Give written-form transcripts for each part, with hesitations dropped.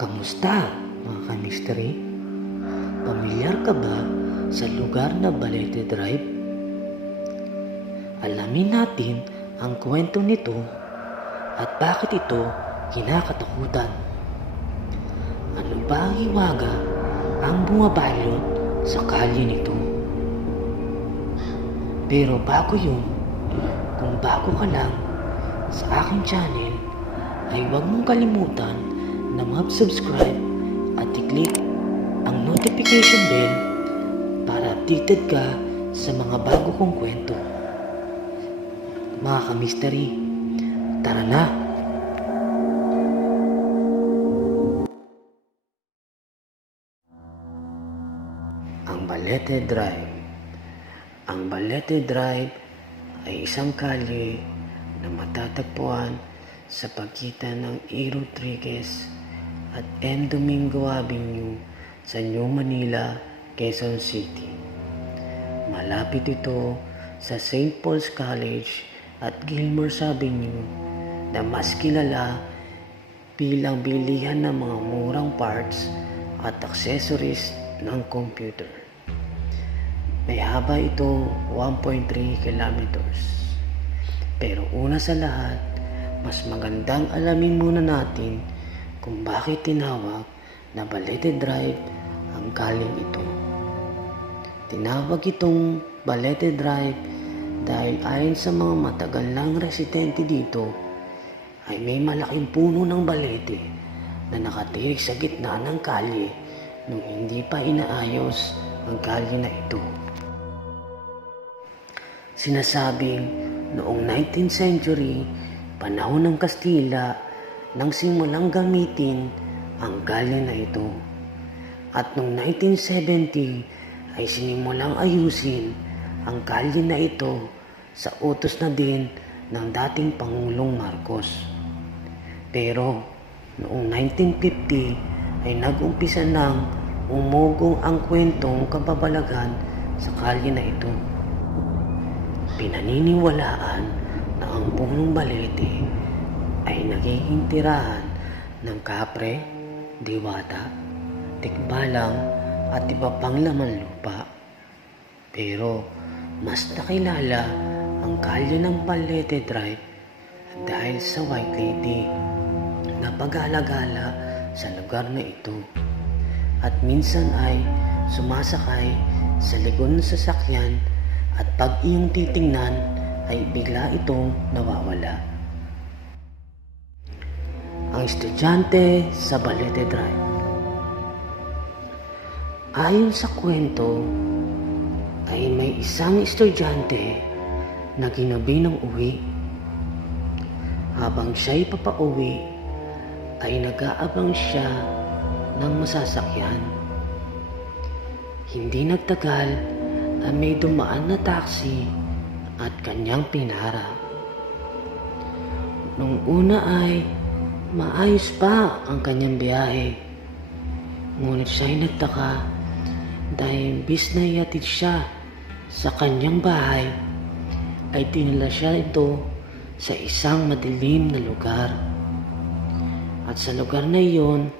Kamusta mga ka-mystery? Pamilyar ka ba sa lugar na Balete Drive? Alamin natin ang kwento nito at bakit ito kinakatakutan. Ano ba ang hiwaga ang bumabalot sa kalye nito? Pero bago yun, kung bago ka lang sa aking channel, ay huwag mong kalimutan na mag-subscribe at i-click ang notification bell para updated ka sa mga bago kong kwento. Mga ka-mystery, tara na! Ang Balete Drive. Ang Balete Drive ay isang kalye na matatagpuan sa pagitan ng E. Rodriguez at M. Domingo Avenue sa New Manila, Quezon City. Malapit ito sa St. Paul's College at Gilmore's Avenue na mas kilala bilang bilihan ng mga murang parts at accessories ng computer. May haba ito 1.3 kilometers. Pero una sa lahat, mas magandang alamin muna natin kung bakit tinawag na Balete Drive ang kalyeng ito. Tinawag itong Balete Drive dahil ayon sa mga matagal lang residente dito ay may malaking puno ng balete na nakatirik sa gitna ng kalye nung hindi pa inaayos ang kalye na ito. Sinasabing noong 19th century, panahon ng Kastila, nang simulang gamitin ang kalye na ito. At noong 1970 ay sinimulang ayusin ang kalye na ito sa utos na din ng dating Pangulong Marcos. Pero noong 1950 ay nag-umpisa nang umugong ang kwentong kababalaghan sa kalye na ito. Pinaniniwalaan na ang punong balete ay nagiging tirahan ng kapre, diwata, tikbalang at iba pang laman lupa. Pero mas nakilala ang kalye ng Balete Drive dahil sa White Lady na pag-alagala sa lugar na ito at minsan ay sumasakay sa likod ng sasakyan at pag iyong titingnan ay bigla itong nawawala. Ang estudyante sa Balete Drive. Ayon sa kwento ay may isang estudyante na ginabi ng uwi. Habang siya'y papauwi ay nag-aabang siya ng masasakyan. Hindi nagtagal ay may dumaan na taxi at kanyang pinara. Nung una ay maayos pa ang kanyang biyahe. Ngunit siya'y nagtaka dahil imbis na ihatid siya sa kanyang bahay, ay dinala siya ito sa isang madilim na lugar. At sa lugar na iyon,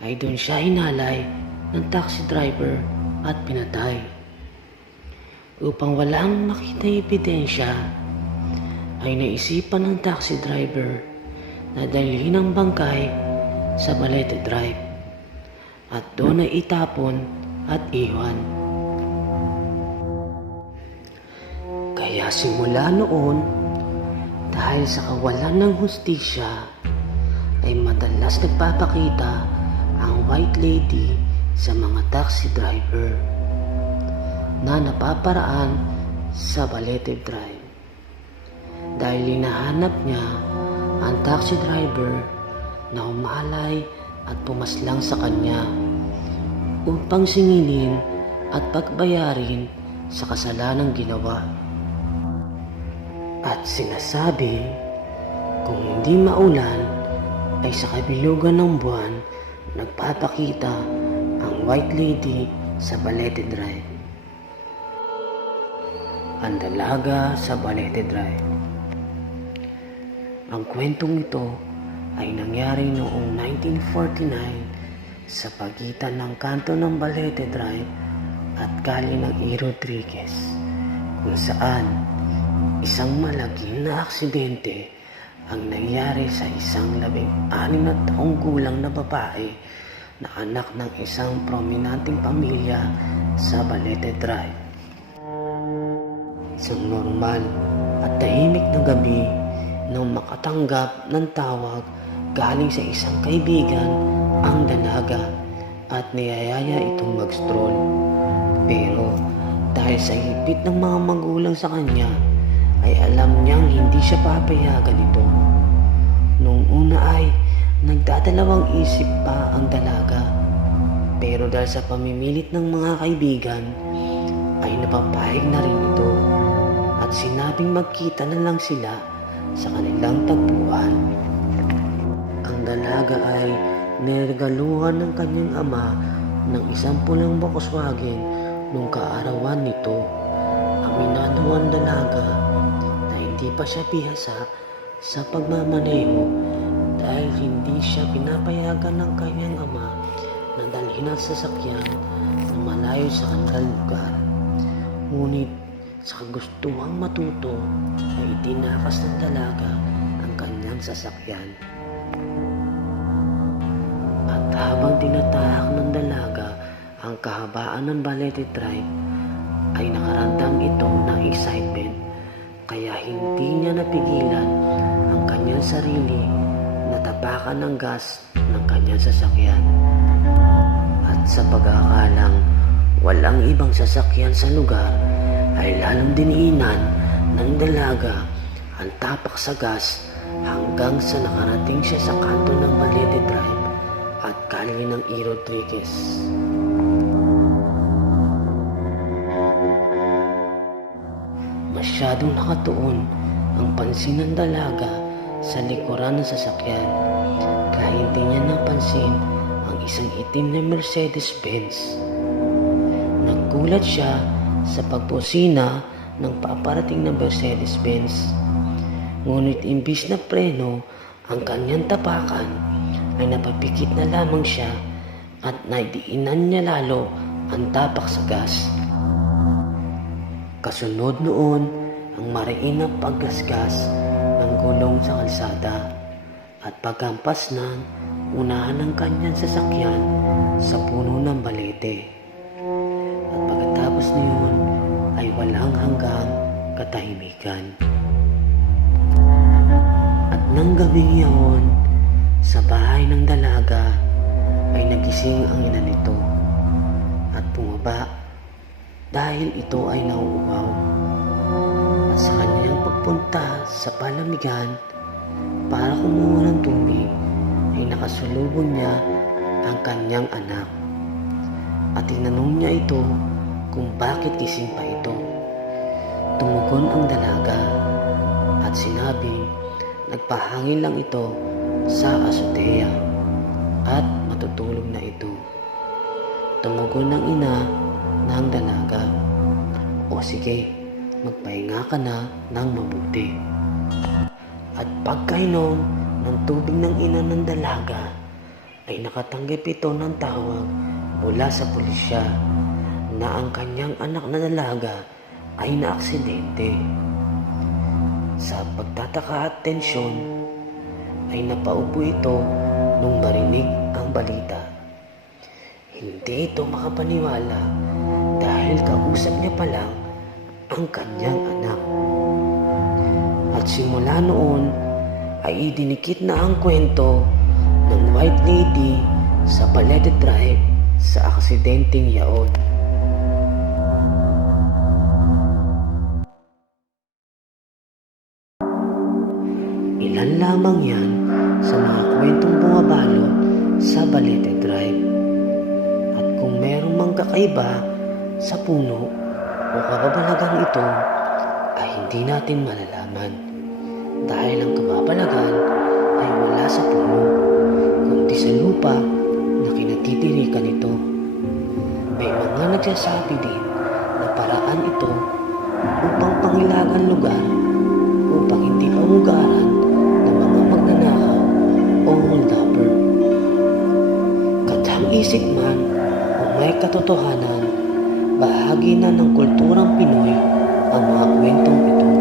ay doon siya hinalay ng taxi driver at pinatay. Upang walang makita ebidensya, ay naisipan ng taxi driver na dalhin ang bangkay sa Balete Drive at doon ay itapon at iwan. Kaya simula noon, dahil sa kawalan ng hustisya, ay madalas nagpapakita ang White Lady sa mga taxi driver na napaparaan sa Balete Drive. Dahil hinahanap niya ang taxi driver na umalay at pumaslang sa kanya upang singilin at pagbayarin sa kasalanang ginawa. At sinasabi, kung hindi maulan ay sa kabilugan ng buwan nagpapakita ang White Lady sa Balete Drive. Ang dalaga sa Balete Drive. Ang kwentong ito ay nangyari noong 1949 sa pagitan ng kanto ng Balete Drive at kalye ng E. Rodriguez, kung saan isang malaking na aksidente ang nangyari sa isang 16 na taong gulang na babae na anak ng isang prominenteng pamilya sa Balete Drive. Isang normal at tahimik na gabi nang makatanggap ng tawag galing sa isang kaibigan ang dalaga at niyayaya itong mag-stroll. Pero dahil sa higpit ng mga magulang sa kanya, ay alam niyang hindi siya papayagan ito. Noong una ay nagdadalawang isip pa ang dalaga, pero dahil sa pamimilit ng mga kaibigan ay napapayag na rin ito at sinabing magkita na lang sila sa kanilang tagpuan. Ang dalaga ay niregaluhan ng kanyang ama ng isang pulang Volkswagen nung kaarawan nito. Aminado ang dalaga na hindi pa siya bihasa sa pagmamaneho dahil hindi siya pinapayagan ng kanyang ama na dalhin ang sasakyan na malayo sa kanilang lugar. Ngunit sa kagustuhang matuto ay tinakas ng dalaga ang kanyang sasakyan. At habang tinatahak ng dalaga ang kahabaan ng Balete Drive, ay nakaramdam ito ng excitement, kaya hindi niya napigilan ang kanyang sarili na tapakan ng gas ng kanyang sasakyan. At sa pag-aakalang walang ibang sasakyan sa lugar, ay lalong diniinan ng dalaga ang tapak sa gas hanggang sa nakarating siya sa kanto ng Balete Drive at kalye ng E. Rodriguez. Masyadong nakatuon ang pansin ng dalaga sa likuran ng sasakyan, kaya hindi niya napansin ang isang itim na Mercedes-Benz. Naggulat siya sa pagbusina ng paparating na Mercedes-Benz. Ngunit imbis na preno ang kanyang tapakan, ay napapikit na lamang siya at naidiinan niya lalo ang tapak sa gas. Kasunod noon ang mariin na paggasgas ng gulong sa kalsada at pagkampas ng unahan ng kanyang sasakyan sa puno ng balete. At pagkatapos niyon ay walang hanggang katahimikan. At nang gabing iyon, sa bahay ng dalaga ay nagising ang ina nito at bumaba dahil ito ay nauuhaw. At sa kanyang pagpunta sa palamigan para kumuha ng tubig ay nakasulubong niya ang kanyang anak at tinanong niya ito kung bakit gising pa ito. Tumugon ang dalaga at sinabing nagpahangin lang ito sa azotea at matutulog na ito. Tumugon ng ina ng dalaga, "O sige, magpahinga ka na ng mabuti." At pagkainom ng tubig ng ina ng dalaga ay nakatanggap ito ng tawag mula sa pulisya na ang kanyang anak na dalaga ay naaksidente. Sa pagtataka at tensyon ay napaupo ito nung marinig ang balita. Hindi ito makapaniwala dahil kausap niya pa lang ang kanyang anak. At simula noon ay idinikit na ang kwento ng white lady sa Balete Drive sa aksidenteng yaon. Ilan lamang yan sa mga kwentong bumabalot sa Balete Drive. At kung merong mang kakaiba sa puno o kababalagan ito, ay hindi natin malalaman. Dahil ang kababalagan ay wala sa puno, kundi sa lupa na kinatitirikan ito. May mga nagsasabi din na paraan ito upang pangilagan lugar upang hindi kamugaran ng mga magnanakaw o holdupper. Katang isip man o may katotohanan, bahagi na ng kulturang Pinoy ang mga kwentong ito.